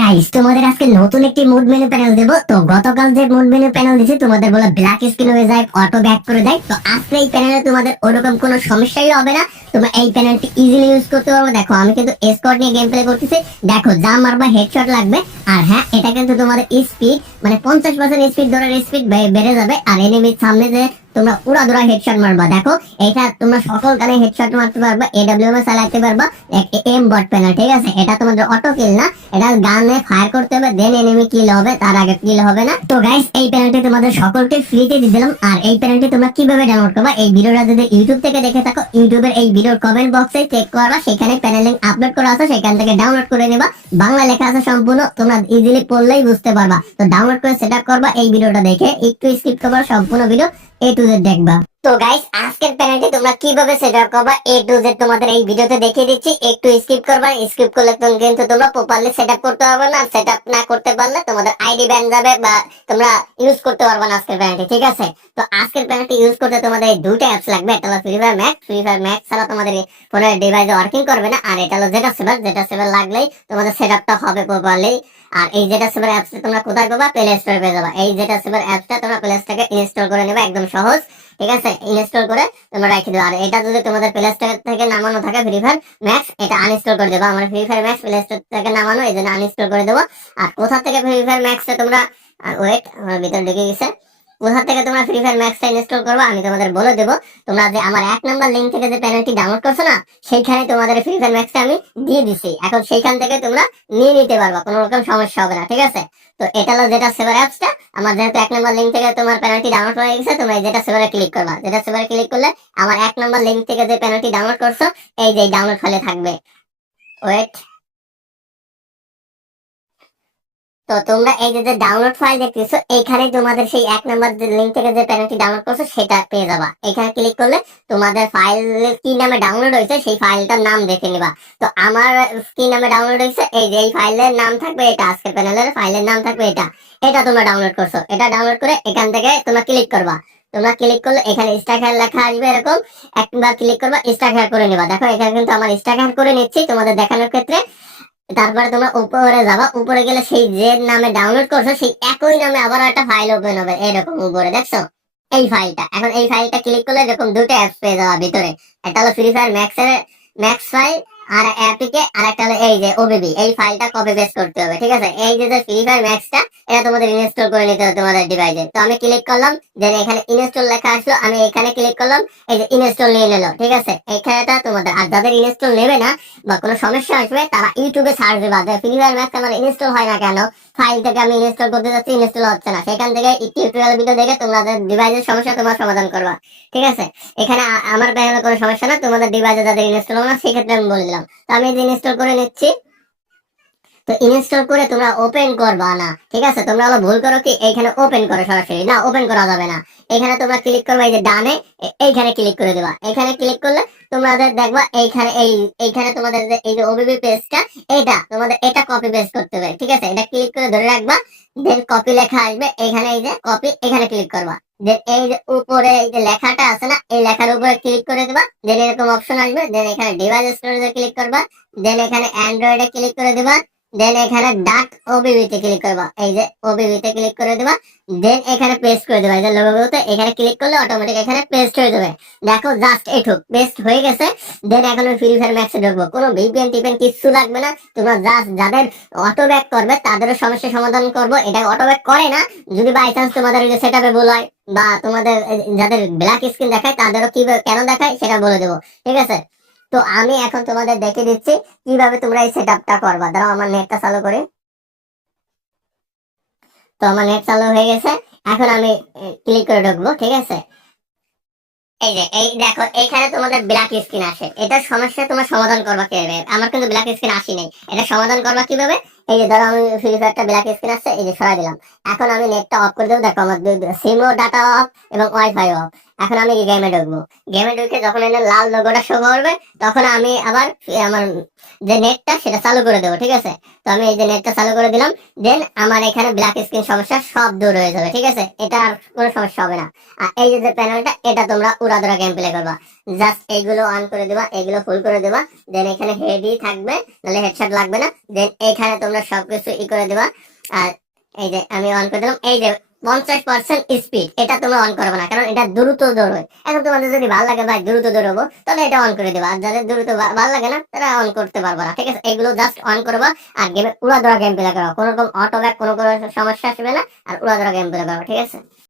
Guys, তোমাদের আজকে নতুন একটি মুড মেনু প্যানেল দেবো। তো গতকাল যে মুড মেনু প্যানেল দিয়েছি তোমাদের বলে ব্ল্যাক স্ক্রিন হয়ে যায়, অটো ব্যাক করে দেয়। তো আজকে এই প্যানেলে তোমাদের ওরকম কোনো সমস্যাই হবে না। তোমরা এই প্যানেলটি ইজিলি ইউজ করতে পারবে। দেখো, আমি কিন্তু স্কোয়াড নিয়ে গেম প্লে করতেছি। দেখো, যা মারবা হেডশট লাগবে। আর হ্যাঁ, এটা কিন্তু তোমাদের স্পিড মানে 50% স্পিড ধরে স্পিড বেড়ে যাবে। আর এনিমির সামনে যে তোমরা উড়াধুরা হেডশট মারবা, দেখো এটা তোমরা সকল গানে হেডশট মারতে পারবা, এডব্লিউএম এ চালাতে পারবা। এম বট প্যানেল, ঠিক আছে? এটা তোমাদের অটো কিল না, এটা গানে ফায়ার করতে হবে, দেন এনিমি কিল হবে, তার আগে কিল হবে না। তো গাইস, এই প্যানেলটি তোমাদের সকলকে ফ্রিতে দিয়ে দিলাম। আর এই প্যানেলটি তোমরা কিভাবে ডাউনলোড করবা, এই ভিডিওটা যদি ইউটিউব থেকে দেখে থাকো, ইউটিউবের এই ভিডিওর কমেন্ট বক্সে চেক করবা, সেখানে প্যানেল লিংক আপলোড করা আছে, সেখান থেকে ডাউনলোড করে নেবা। বাংলা লেখা আছে সম্পূর্ণ, তোমরা ইজিলি পড়লেই বুঝতে পারবা। তো ডাউনলোড করে সেটআপ করবা। এই ভিডিওটা দেখে একটু স্কিপ করবা, সম্পূর্ণ ভিডিও এ টু জেড দেখবা। তো গাইস, আজকের প্যানেলটি তোমরা কিভাবে সেটআপ করবা এ টু জেড তোমাদের এই ভিডিওতে দেখিয়ে দিচ্ছি। একটু স্কিপ করবা, স্কিপ করলে কিন্তু তোমরা প্রপারলি সেটআপ করতে পারবে না। সেটআপ না করতে পারলে তোমাদের আইডি ব্যান যাবে বা তোমরা ইউজ করতে পারবে না আজকের প্যানেলটি, ঠিক আছে? তো আজকের প্যানেলটি ইউজ করতে তোমাদের এই দুটো অ্যাপস লাগবে। এটা হলো free fire max. Free fire max ছাড়া তোমাদের ফোনের ডিভাইসে ওয়ার্কিং করবে না। আর এটা হলো জেটা সেভার। জেটা সেভার লাগলেই তোমাদের সেটআপটা হবে প্রপারলি। আর এই জেটা সেভার অ্যাপসটা তোমরা কোথায় পাবা? প্লে স্টোরে পেয়ে যাবা। এই জেটা সেভার অ্যাপসটা তোমরা প্লে স্টোরে ইনস্টল করে নেবে, একদম সহজ, ঠিক আছে? ইনস্টল করে তোমরা রেখে দেবে। আর এটা যদি তোমাদের প্লে স্টোর থেকে নামানো থাকে ফ্রি ফায়ার ম্যাক্স, এটা আনইনস্টল করে দেবো। আমার free fire max play store থেকে নামানো, এই জন্য আনইনস্টল করে দেবো। আর কোথা থেকে ফ্রি ফায়ার ম্যাক্সটা তোমরা, ওয়েট, আমার ভিতর ঢুকে গেছে, কোথা থেকে তোমরা ফ্রি ফায়ার ম্যাক্সটা ইনস্টল করবে আমি তোমাদের বলে দেবো। তোমরা যে আমার 1 নম্বর লিঙ্ক থেকে যে প্যানেলটি ডাউনলোড করছো না, সেইখানে তোমাদের ফ্রি ফায়ার ম্যাক্সটা আমি দিয়ে দিছি। এখন সেইখান থেকে তোমরা নিয়ে নিতে পারবা, কোনো রকম সমস্যা হবে না, ঠিক আছে? তো এটা হলো যেটা সেভার অ্যাপসটা। আমার যেহেতু 1 নম্বর লিঙ্ক থেকে তোমার প্যানেলটি ডাউনলোড হয়ে গেছে, তোমরা যেটা সেভারে ক্লিক করবা। যেটা সেভারে ক্লিক করলে আমার 1 নম্বর লিঙ্ক থেকে যে প্যানেলটি ডাউনলোড করছো, এই যে ডাউনলোড ফাইলে থাকবে। ওয়েট, তো তোমরা এই যে ডাউনলোড ফাইল দেখতেছো, এইখানে তোমাদের সেই 1 নম্বর লিঙ্ক থেকে যে প্যানেলটি ডাউনলোড করছো সেটা পেয়ে যাবা। এখানে ক্লিক করলে তোমাদের ফাইল কি নামে ডাউনলোড হয়েছে সেই ফাইলটার নাম দেখে নিবা। তো আমার কি নামে ডাউনলোড হয়েছে, এই যে এই ফাইলের নাম থাকবে এটা, আজকের প্যানেলের ফাইলের নাম থাকবে এটা। এটা তোমরা ডাউনলোড করছো, এটা ডাউনলোড করে এখান থেকে তোমরা ক্লিক করবা। তোমরা ক্লিক করলে এখানে স্টার লেখা আসবে এরকম, একবার ক্লিক করবা, স্টার করে নিবা। দেখো, এখানে কিন্তু আমার স্টার করে নিচ্ছি তোমাদের দেখানোর ক্ষেত্রে। তারপরে তোমরা উপরে যাবা, উপরে গেলে সেই যে নামে ডাউনলোড করছো সেই একই নামে আবার একটা ফাইল ওপেন হবে, এরকম উপরে দেখছো এই ফাইলটা। এখন এই ফাইলটা ক্লিক করলে এরকম দুটো অ্যাপস পেয়ে যাওয়া ভিতরে। একটা হলো ফ্রি ফায়ার ম্যাক্স এর ম্যাক্স ফাইল, আর অ্যাপিকে, আর একটা হলো এই যে ওবিবি। এই ফাইলটা কপি পেস্ট করতে হবে, ঠিক আছে? এই যে ফ্রি ফায়ার ম্যাক্সটা, এটা তোমাদের ইনস্টল করে নিতে হবে তোমাদের ডিভাইসে। তো আমি ক্লিক করলাম, দেন এখানে ইনস্টল লেখা আসলো, আমি এখানে ক্লিক করলাম, এই যে ইনস্টল নিয়ে নিলো, ঠিক আছে? এইখানেটা তোমাদের, আর যাদের ইনস্টল নেবে না বা কোনো সমস্যা আসবে তারা ইউটিউবে সার্চ দিবা যে ফ্রি ফায়ার ম্যাক্স আমার ইনস্টল হয় না কেন, ফাইল থেকে আমি ইনস্টল করতে যাচ্ছি ইনস্টল হচ্ছে না। সেখান থেকে টিউটোরিয়াল ভিডিও দেখে তোমাদের ডিভাইসের সমস্যা তোমার সমাধান করবা, ঠিক আছে? এখানে আমার প্যানেলে কোনো সমস্যা না, তোমাদের ডিভাইসে যাদের ইনস্টল হবে না সেক্ষেত্রে আমি বলে দিলাম। তো আমি এই যে ইনস্টল করে নিচ্ছি। তো ইনস্টল করে তোমরা ওপেন করবা না, ঠিক আছে? তোমরা হলো ভুল করো কি, এইখানে ওপেন করো সরাসরি, না ওপেন করা যাবে না। এখানে তোমরা ক্লিক করবা, এই যে ডানে, এইখানে ক্লিক করে দেবা। এখানে ক্লিক করলে তোমাদের দেখবা এইখানে এইখানে তোমাদের এই যে ওবিবি পেজটা, এটা তোমাদের এটা কপি পেস্ট করতে হবে, ঠিক আছে? এটা ক্লিক করে ধরে রাখবা, দেন কপি লেখা আসবে, এখানে এই যে কপি, এখানে ক্লিক করবা। দেন এই যে উপরে এই যে লেখাটা আছে না, এই লেখার উপরে ক্লিক করে দেবা। দেন এরকম অপশন আসবে, দেন এখানে ডিভাইস স্টোরেজে ক্লিক করবা, দেন এখানে অ্যান্ড্রয়েডে ক্লিক করে দেবা। দেন এখানে ডাক ওবিবিতে ক্লিক করবা, এই যে ওবিবিতে ক্লিক করে দেবা। দেন এখানে পেস্ট করে দেবা, এই যে লোগোতে এখানে ক্লিক করলে অটোমেটিক এখানে পেস্ট হয়ে যাবে। দেখো, জাস্ট এটুক পেস্ট হয়ে গেছে। দেন এখন ফ্রি ফায়ার ম্যাক্সে ঢুকবো, কোনো ভিপিএন টিপেন কিছু লাগবে না। তোমরা জাস্ট যাদের অটো ব্যাক করবে তাদেরও সমস্যার সমাধান করবো। এটা অটো ব্যাক করে না, যদি বাই চান্স তোমাদের এই যে সেটআপে ভুল হয় বা তোমাদের যাদের ব্ল্যাক স্ক্রিন দেখায় তাদেরও কি কেন দেখায় সেটা বলে দেবো, ঠিক আছে? তো আমি এখন তোমাদের দেখে দিচ্ছি কিভাবে তোমরা এই সেটআপটা করবা। দাঁড়াও, আমার নেটটা চালু করি। তো আমার নেট চালু হয়ে গেছে, এখন আমি ক্লিক করে ঢুকবো, ঠিক আছে? এই যে এই দেখো, এইখানে তোমাদের ব্ল্যাক স্ক্রিন আসে, এটার সমস্যা তোমার সমাধান করবা কিভাবে? আমার কিন্তু ব্ল্যাক স্ক্রিন আসি নাই, এটা সমাধান করবা কিভাবে? এই যে ধরো, আমি ফ্রি ফায়ারটা ব্ল্যাক স্ক্রিন আসছে, এই যে সরাই দিলাম। এখন আমি নেটটা অফ করে দেবো। দেখো, আমার সিমও ডাটা অফ এবং ওয়াইফাই অফ। এখন আমি গেমে ঢুকবো। গেমে ঢুকে যখন এখানে লাল লোগোটা শো করবে, তখন আমি আবার আমার যে নেটটা সেটা চালু করে দেবো, ঠিক আছে? তো আমি এই যে নেটটা চালু করে দিলাম, দেন আমার এখানে ব্ল্যাক স্ক্রিন সমস্যা সব দূর হয়ে যাবে, ঠিক আছে? এটা আর কোনো সমস্যা হবে না। আর এই যে প্যানেলটা, এটা তোমরা উড়াধরা গেম প্লে করবা। জাস্ট এইগুলো অন করে দিবা, এগুলো ফুল করে দিবা, দেন এখানে হেডই থাকবে, নাহলে হেডশট লাগবে না। দেন এইখানে তোমরা সবকিছু করে দিবা। আর এই যে আমি অন করে দিলাম, এই যে 50% স্পিড, এটা তোমরা অন করবে না, কারণ এটা দ্রুত দৌড়বে। এখন তোমাদের যদি ভালো লাগে ভাই দ্রুত দৌড়বো, তাহলে এটা অন করে দিবা। আর যাদের দ্রুত ভালো লাগে না, তারা অন করতে পারবে না, ঠিক আছে? এগুলো জাস্ট অন করবা। আর গেমে উড়াধরা গেম প্লে করো, কোনো রকম অটো ব্যাক কোনো সমস্যা আসবে না। আর উড়াধরা গেম প্লে করো, ঠিক আছে?